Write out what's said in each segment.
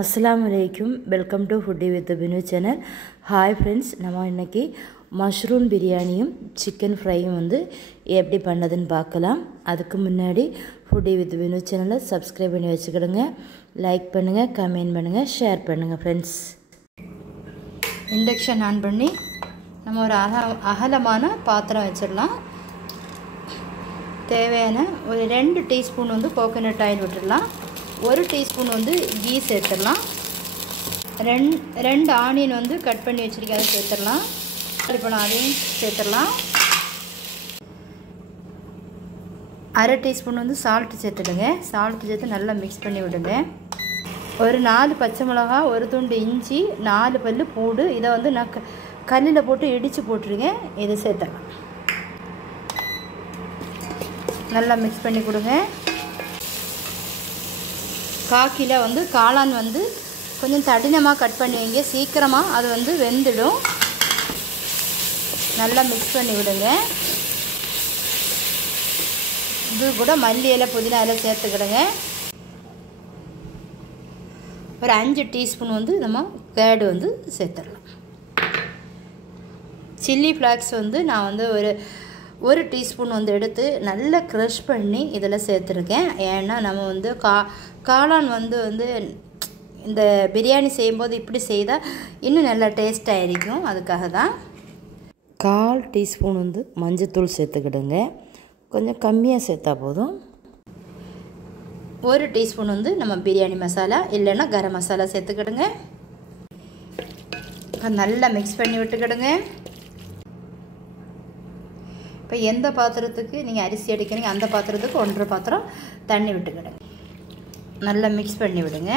Assalamualaikum, welcome to Foodie with Binu channel. Hi friends, நம்ம இன்னைக்கு mushroom பிரியாணியும் chicken ஃப்ரையும் வந்து எப்படி பண்ணதுன்னு பார்க்கலாம். அதுக்கு முன்னாடி Foodie with Binu channel subscribe பண்ணி வச்சுக்கிடுங்க. லைக் பண்ணுங்க, கமெண்ட் பண்ணுங்க, ஷேர் பண்ணுங்க ஃப்ரெண்ட்ஸ். இண்டக்ஷன் ஆன் பண்ணி நம்ம ஒரு அகலமான பாத்திரம் வச்சிடலாம். தேவையான ஒரு 2 டீஸ்பூன் வந்து கோகனட் ஆயில் விட்டுடலாம். 1 டீஸ்பூன் வந்து கீ சேர்த்துடலாம். 2 ஆனியன் வந்து கட் பண்ணி வச்சுருக்கேன், அதை சேர்த்துடலாம். இப்போ நான் அதையும் சேர்த்துடலாம். 1/2 டீஸ்பூன் வந்து சால்ட்டு சேர்த்துடுங்க. சால்ட்டு சேர்த்து நல்லா மிக்ஸ் பண்ணி விடுங்க. ஒரு 4 பச்சை மிளகா, ஒரு துண்டு இஞ்சி, 4 பல்லு பூண்டு, இதை வந்து நான் கல்லில் போட்டு இடித்து போட்டிருக்கேன். இதை சேர்த்துடலாம். நல்லா மிக்ஸ் பண்ணி கொடுங்க. 1/4 கிலோ வந்து காளான் வந்து கொஞ்சம் தடினமாக கட் பண்ணி வைங்க, சீக்கிரமாக அது வந்து வெந்துடும். நல்லா மிக்ஸ் பண்ணி விடுங்க. இது கூட மல்லி இலை, புதினா இலை சேர்த்துக்கிடுங்க. ஒரு 5 டீஸ்பூன் வந்து நம்ம கேர்டு வந்து சேர்த்துடலாம். சில்லி ஃப்ளாக்ஸ் வந்து நான் வந்து ஒரு டீஸ்பூன் வந்து எடுத்து நல்லா க்ரஷ் பண்ணி இதில் சேர்த்துருக்கேன். ஏன்னா நம்ம வந்து காளான் வந்து இந்த பிரியாணி செய்யும்போது இப்படி செய்தால் இன்னும் நல்லா டேஸ்ட்டாக இருக்கும். அதுக்காக தான் 1/4 டீஸ்பூன் வந்து மஞ்சத்தூள் சேர்த்துக்கிடுங்க. கொஞ்சம் கம்மியாக சேர்த்தா போதும். 1 டீஸ்பூன் வந்து நம்ம பிரியாணி மசாலா இல்லைன்னா கரம் மசாலா சேர்த்துக்கிடுங்க. நல்லா மிக்ஸ் பண்ணி விட்டுக்கிடுங்க. இப்போ எந்த பாத்திரத்துக்கு நீங்கள் அரிசி அடிக்கிறீங்க அந்த பாத்திரத்துக்கு 1.5 பாத்திரம் தண்ணி விட்டுக்கிடுங்க. நல்லா மிக்ஸ் பண்ணி விடுங்க.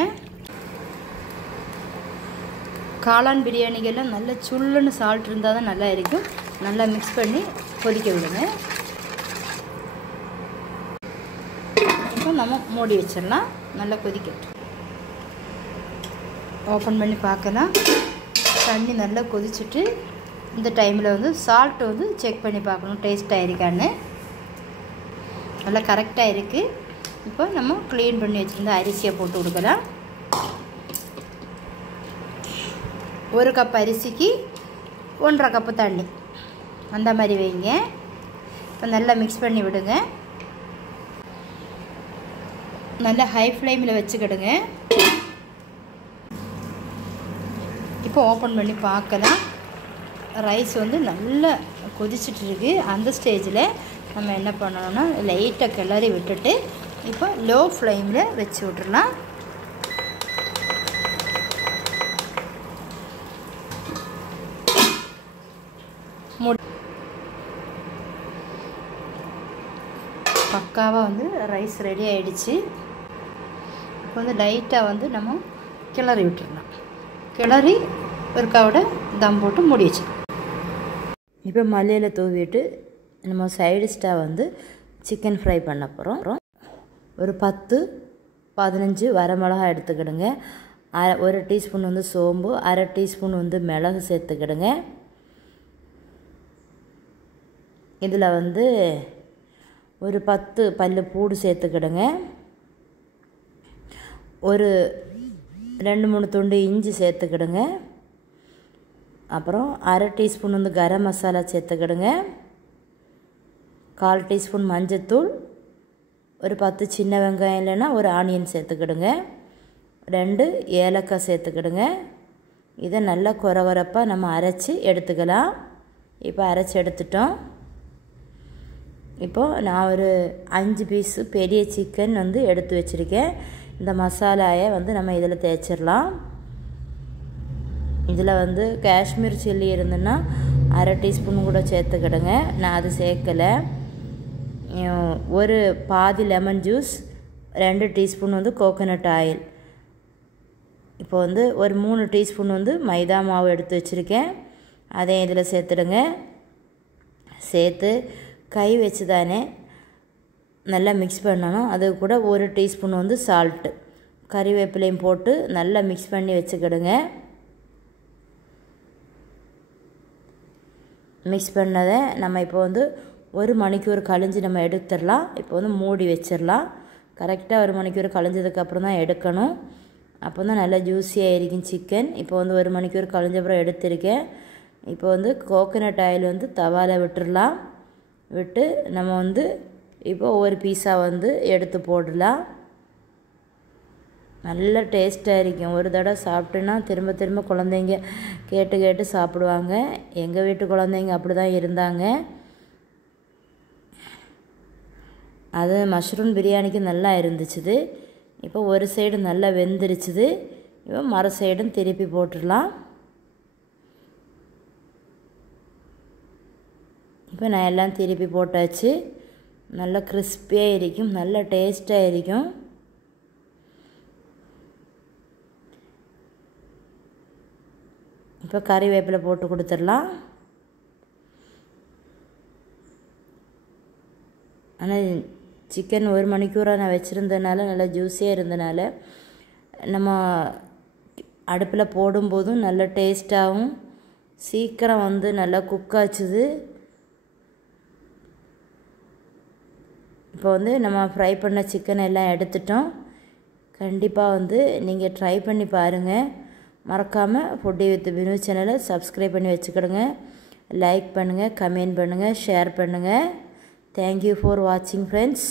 காளான் பிரியாணிகள்லாம் நல்ல சுள்ளுன்னு சால்ட் இருந்தால் தான் நல்லா இருக்கும். நல்லா மிக்ஸ் பண்ணி கொதிக்க விடுங்க. இப்போ நம்ம மூடி வச்சிடலாம். நல்லா கொதிக்கட்டும். ஓப்பன் பண்ணி பார்க்கலாம். தண்ணி நல்லா கொதிச்சுட்டு இந்த டைமில் வந்து சால்ட் வந்து செக் பண்ணி பார்க்கணும், டேஸ்ட்டாக இருக்கான்னு. நல்லா கரெக்டாக இருக்குது. இப்போ நம்ம க்ளீன் பண்ணி வச்சுருந்த அரிசியை போட்டு கொடுக்கலாம். 1 கப் அரிசிக்கு 1.5 கப்பு தண்ணி, அந்த மாதிரி வைங்க. இப்போ நல்லா மிக்ஸ் பண்ணி விடுங்க. நல்லா ஹை ஃப்ளேமில் வச்சுக்கிடுங்க. இப்போ ஓப்பன் பண்ணி பார்க்கலாம். ரைஸ் வந்து நல்லா கொதிச்சுட்டு இருக்கு. அந்த ஸ்டேஜில் நம்ம என்ன பண்ணணும்னா லைட்டாக கிளறி விட்டுட்டு இப்போ லோ ஃப்ளேமில் வச்சு விட்றலாம். பக்காவாக வந்து ரைஸ் ரெடி ஆகிடுச்சு. இப்போ வந்து லைட்டாக வந்து நம்ம கிளறி விட்டுடலாம். கிளறி ஒருக்காவோட தம் போட்டு மூடி வச்சிடலாம். இப்போ மல்லியில் தூவிட்டு நம்ம சைடு ஸ்டாக வந்து சிக்கன் ஃப்ரை பண்ண போகிறோம். ஒரு 10-15 வரமிளகாய் எடுத்துக்கிடுங்க. 1 டீஸ்பூன் வந்து சோம்பு, 1/2 டீஸ்பூன் வந்து மிளகு சேர்த்துக்கிடுங்க. இதில் வந்து ஒரு 10 பல்லு பூண்டு சேர்த்துக்கிடுங்க. ஒரு 2-3 துண்டு இஞ்சி சேர்த்துக்கிடுங்க. அப்புறம் 1/2 டீஸ்பூன் வந்து கரம் மசாலா சேர்த்துக்கிடுங்க. 1/4 டீஸ்பூன் மஞ்சத்தூள், ஒரு 10 சின்ன வெங்காயம் இல்லைன்னா ஒரு ஆனியன் சேர்த்துக்கிடுங்க. 2 ஏலக்காய் சேர்த்துக்கிடுங்க. இதை நல்லா கொரகொரப்பாக நம்ம அரைச்சி எடுத்துக்கலாம். இப்போ அரைச்சி எடுத்துட்டோம். இப்போது நான் ஒரு 5 பீஸு பெரிய சிக்கன் வந்து எடுத்து வச்சுருக்கேன். இந்த மசாலாயை வந்து நம்ம இதில் தேய்ச்சிடலாம். இதில் வந்து காஷ்மீர் சில்லி இருந்துன்னா 1/2 டீஸ்பூன் கூட சேர்த்துக்கிடுங்க. நான் அது சேர்க்கலை. ஒரு பாதி லெமன் ஜூஸ், 2 டீஸ்பூன் வந்து கோகனட் ஆயில். இப்போ வந்து ஒரு 3 டீஸ்பூன் வந்து மைதா மாவு எடுத்து வச்சுருக்கேன். அதையும் இதில் சேர்த்துடுங்க. சேர்த்து கை வச்சு தானே நல்லா மிக்ஸ் பண்ணணும். அது கூட 1 டீஸ்பூன் வந்து சால்ட்டு, கறிவேப்பிலையும் போட்டு நல்லா மிக்ஸ் பண்ணி வச்சுக்கிடுங்க. மிக்ஸ் பண்ணதை நம்ம இப்போ வந்து 1 மணிக்கூர் கழிஞ்சு நம்ம எடுத்துடலாம். இப்போ வந்து மூடி வச்சிடலாம். கரெக்டாக 1 மணிக்கூர் கழிஞ்சதுக்கப்புறம் தான் எடுக்கணும். அப்போ தான் நல்லா ஜூஸியாக இருக்கும் சிக்கன். இப்போ வந்து 1 மணிக்கூர் கழிஞ்சப்புறம் எடுத்திருக்கேன். இப்போ வந்து கோகோனட் ஆயில் வந்து தவாவில் விட்டுடலாம். விட்டு நம்ம வந்து இப்போ ஒவ்வொரு பீஸாக வந்து எடுத்து போடலாம். நல்ல டேஸ்ட்டாக இருக்கும். ஒரு தடவை சாப்பிட்டோன்னா திரும்ப திரும்ப குழந்தைங்க கேட்டு கேட்டு சாப்பிடுவாங்க. எங்கள் வீட்டு குழந்தைங்க அப்படி தான் இருந்தாங்க. அது மஷ்ரூம் பிரியாணிக்கு நல்லா இருந்துச்சுது. இப்போ ஒரு சைடு நல்லா வெந்துருச்சுது. இப்போ மறு சைடும் திருப்பி போட்டுடலாம். இப்போ நான் எல்லாம் திருப்பி போட்டாச்சு. நல்லா கிறிஸ்பியாக இருக்கும், நல்ல டேஸ்ட்டாக இருக்கும். இப்போ கறிவேப்பிலை போட்டு கொடுத்துடலாம். ஆனால் சிக்கன் 1 மணிக்கூராக நான் வச்சுருந்ததுனால நல்லா ஜூஸியாக இருந்தனால நம்ம அடுப்பில் போடும்போதும் நல்ல டேஸ்ட்டாகவும் சீக்கிரம் வந்து நல்லா குக் ஆச்சுது. இப்போ வந்து நம்ம ஃப்ரை பண்ண சிக்கன் எல்லாம் எடுத்துட்டோம். கண்டிப்பாக வந்து நீங்கள் ட்ரை பண்ணி பாருங்கள். மறக்காமல் ஃபுட்டி வித் பினு சேனலை சப்ஸ்கிரைப் பண்ணி வச்சுக்கிடுங்க. லைக் பண்ணுங்கள், கமெண்ட் பண்ணுங்கள், ஷேர் பண்ணுங்கள். தேங்க்யூ ஃபார் வாட்சிங் ஃப்ரெண்ட்ஸ்.